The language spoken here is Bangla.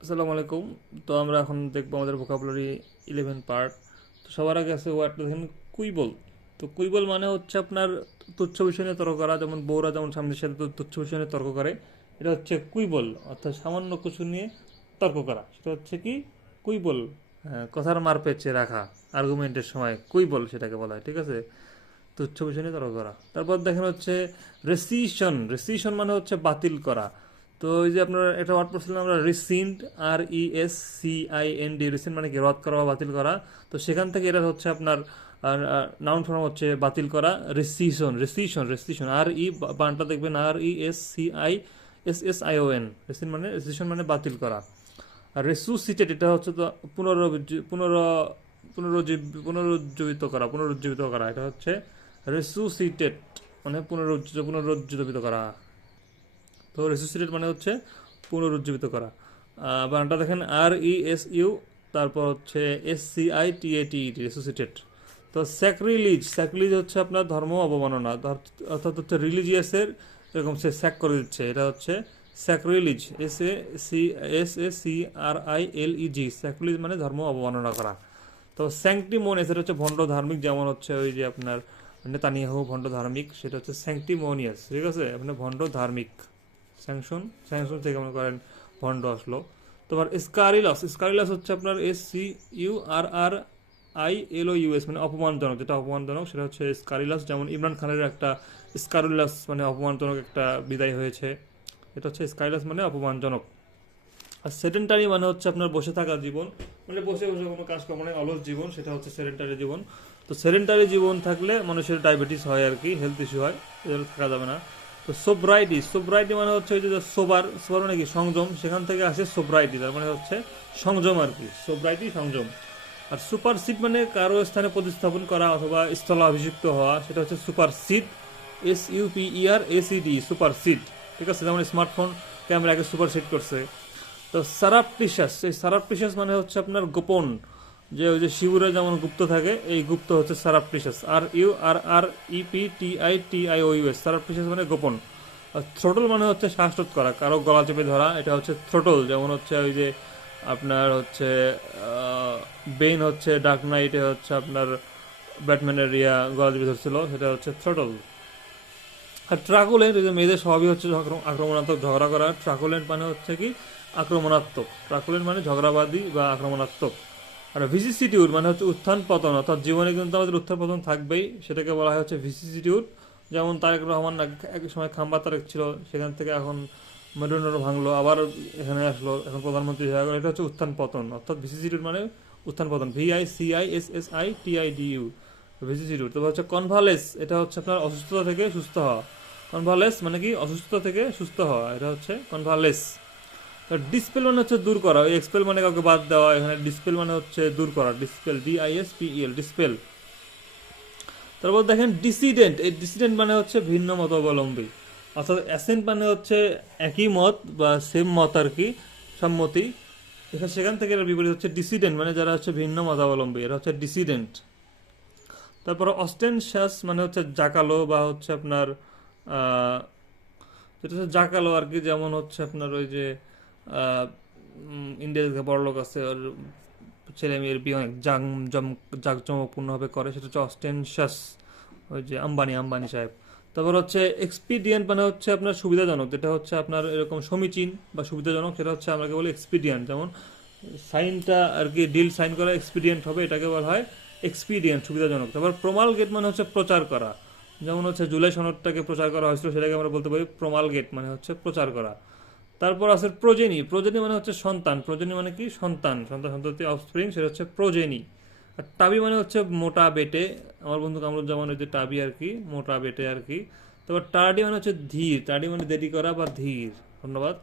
আসসালামু আলাইকুম। তো আমরা এখন দেখবো আমাদের ভোকাবুলারি 11 পার্ট। তো সবার আগে আছে ওয়ার্ডটা দেখেন, কুইবল। তো কুইবল মানে হচ্ছে আপনার তুচ্ছ বিষয় নিয়ে তর্ক করা, যেমন বউরা যেমন স্বামীর সাথে তুচ্ছ বিষয় নিয়ে তর্ক করে, এটা হচ্ছে কুইবল, অর্থাৎ সামান্য কিছু নিয়ে তর্ক করা, সেটা হচ্ছে কি কুইবল। হ্যাঁ, কথার মার পেঁচে রাখা, আর্গুমেন্টের সময় কুইবল সেটাকে বলা হয়, ঠিক আছে। তুচ্ছ বিষয় নিয়ে তর্ক করা। তারপর দেখেন হচ্ছে রেসিশন। রেসিশন মানে হচ্ছে বাতিল করা। তো ওই যে আপনার একটা ওয়ার্ড পড়ছিলাম আমরা, রিসিন্ড, RESCIND, রিসিন্ড মানে কি রদ করা বা বাতিল করা। তো সেখান থেকে এটা হচ্ছে আপনার নাউন ফর্ম হচ্ছে বাতিল করা, রেসিশন। রেসিশন রেসিশন বানটা দেখবেন, RESCISSION, রেসিন মানে রেসিশন মানে বাতিল করা। আর রেসুসিটেট এটা হচ্ছে তো পুনরুজ্জীবিত করা, পুনরুজ্জীবিত করা, এটা হচ্ছে রেসুসিটেট মানে পুনরুজ্জীবিত করা। তো রেসুসিটেট মানে হচ্ছে পুনরুজ্জীবিত করা। বানানটা দেখেন, RESU, তারপর হচ্ছে SCITATE, রেসুসিটেট। তো স্যাক্রিলিজ, স্যাক্রিলিজ হচ্ছে আপনার ধর্ম অবমাননা, অর্থাৎ হচ্ছে রিলিজিয়াসের এরকম সে স্যাক করে দিচ্ছে, এটা হচ্ছে স্যাক্রিলিজ, SACRILEG, স্যাক্রিলিজ মানে ধর্ম অবমাননা করা। তো স্যাংটিমোনিয়াস এটা হচ্ছে ভণ্ড ধার্মিক, যেমন হচ্ছে ওই যে আপনার নেতানিয়াহু ভণ্ড ধার্মিক, সেটা হচ্ছে স্যাংটিমোনিয়াস, ঠিক আছে, মানে ভণ্ড ধার্মিক। স্যাংশন, স্যাংশন থেকে মনে করেন ভণ্ড আসলো। তোমার স্কারিলাস, স্কারিলাস হচ্ছে আপনার SCURRILOUS, মানে অপমানজনক, যেটা অপমানজনক সেটা হচ্ছে স্কারিলাস। যেমন ইমরান খানের একটা স্কারুলাস মানে অপমানজনক একটা বিদায় হয়েছে, এটা হচ্ছে স্কাইলাস মানে অপমানজনক। আর সেডেন্টারি মানে হচ্ছে আপনার বসে থাকা জীবন, মানে বসে বসে কোনো কাজ করা, মানে অলস জীবন, সেটা হচ্ছে সেডেন্টারি জীবন। তো সেডেন্টারি জীবন থাকলে মানুষের ডায়াবেটিস হয় আর কি, হেলথ ইস্যু হয়, এটা থাকা যাবে না। তো সোব্রাইটি, সোব্রাইটি মানে হচ্ছে ওই যে সোবার, সোবার মানে কি সংযম, সেখান থেকে আসে সোব্রাইটি, তার মানে হচ্ছে সংযম আর কি, সোব্রাইটি সংযম। আর সুপারসিড মানে কারো স্থানে প্রতিস্থাপন করা অথবা স্থলাভিষিক্ত হওয়া, সেটা হচ্ছে সুপারসিড, SUPERACD, সুপারসিড, ঠিক আছে। যেমন স্মার্টফোন ক্যামেরাকে সুপারসিড করছে। তো সারাপ্টিশাস, এই সারাপ্টিশাস মানে হচ্ছে আপনার গোপন, যে ওই যে শিবুরে যেমন গুপ্ত থাকে, এই গুপ্ত হচ্ছে সারাপ্টিশাস, RURREPTITIOUS, সারাপ্টিশাস মানে গোপন। আর থ্রোটল মানে হচ্ছে শ্বাসরোধ করা, কারো গলা চেপে ধরা, এটা হচ্ছে থ্রোটল। যেমন হচ্ছে ওই যে আপনার হচ্ছে বেইন হচ্ছে ডার্ক নাইটে হচ্ছে আপনার ব্যাটম্যানের গলা চেপে ধরছিল, সেটা হচ্ছে থ্রোটল। আর ট্রাকুলেন্ট, ওই যে মেয়েদের স্বভাবই হচ্ছে আক্রমণাত্মক, ঝগড়া করা। ট্রাকুলেন্ট মানে হচ্ছে কি আক্রমণাত্মক, ট্রাকুলেন্ট মানে ঝগড়াবাদী বা আক্রমণাত্মক। আর ভিসিসিটিউড মানে হচ্ছে উত্থান পতন, অর্থাৎ জীবনে কিন্তু আমাদের উত্থান পতন থাকবেই, সেটাকে বলা হয় হচ্ছে ভিসিসিটিউড। যেমন তারেক রহমান এক সময় খাম্বা তারেক ছিল, সেখান থেকে এখন মেরুদণ্ড ভাঙলো, আবার এখানে আসলো, এখন প্রধানমন্ত্রী হয়ে গেল, এটা হচ্ছে উত্থান পতন, অর্থাৎ ভিসিসিটিউড মানে উত্থান পতন, VICISSITIDU, ভিসিসিটিউড। তারপর হচ্ছে কনভালেস, এটা হচ্ছে আপনার অসুস্থতা থেকে সুস্থ হওয়া। কনভালেস মানে কি অসুস্থতা থেকে সুস্থ হওয়া, এটা হচ্ছে কনভালেস। ডিসপেল মানে হচ্ছে দূর করা, ওই এক্সপেল মানে কাউকে বাদ দেওয়া, এখানে ডিসপেল মানে হচ্ছে দূর করা, ডিসপেল, DISPEL, ডিসপেল। তারপর দেখেন ডিসিডেন্ট, এই ডিসিডেন্ট মানে হচ্ছে ভিন্ন মতাবলম্বী, অর্থাৎ অ্যাসেন্ট মানে হচ্ছে একই মত বা সেম মত আর কি, সম্মতি। এখানে সেখান থেকে এর বিপরীত হচ্ছে ডিসিডেন্ট, মানে যারা হচ্ছে ভিন্ন মতাবলম্বী, এরা হচ্ছে ডিসিডেন্ট। তারপর অস্টেনশাস মানে হচ্ছে জাকালো বা হচ্ছে আপনার যেটা হচ্ছে জাকালো আর কি, যেমন হচ্ছে আপনার ওই যে ইন্ডিয়া থেকে বড় লোক আছে, ওর ছেলে মেয়ের বিয়ে অনেক জাঁকজমকপূর্ণভাবে করে, সেটা হচ্ছে অস্টেনশাস, ওই যে আম্বানি, আম্বানি সাহেব। তারপর হচ্ছে এক্সপিডিয়েন্ট মানে হচ্ছে আপনার সুবিধাজনক, যেটা হচ্ছে আপনার এরকম সমীচীন বা সুবিধাজনক, সেটা হচ্ছে আমাকে বলি এক্সপিডিয়েন্ট। যেমন সাইনটা আর কি, ডিল সাইন করা এক্সপিডিয়েন্ট হবে, এটাকে বলা হয় এক্সপিডিয়েন্ট, সুবিধাজনক। তারপর প্রমালগেট মানে হচ্ছে প্রচার করা, যেমন হচ্ছে জুলাই সনদটাকে প্রচার করা হয়েছিল, সেটাকে আমরা বলতে পারি প্রমালগেট, মানে হচ্ছে প্রচার করা। তারপর আছে প্রজেনি, প্রজেনি মানে হচ্ছে সন্তান, প্রজেনি মানে কি সন্তান, সন্তান সন্ততি অফস্প্রিং, সেটা হচ্ছে প্রজেনি। আর টাবি মানে হচ্ছে মোটা বেটে, আমার বন্ধু কামরুজ্জামান ওই যে টাবি আর কি, মোটা বেটে আর কি। তারপর টার্ডি মানে হচ্ছে ধীর, টার্ডি মানে দেরি করা বা ধীর। ধন্যবাদ।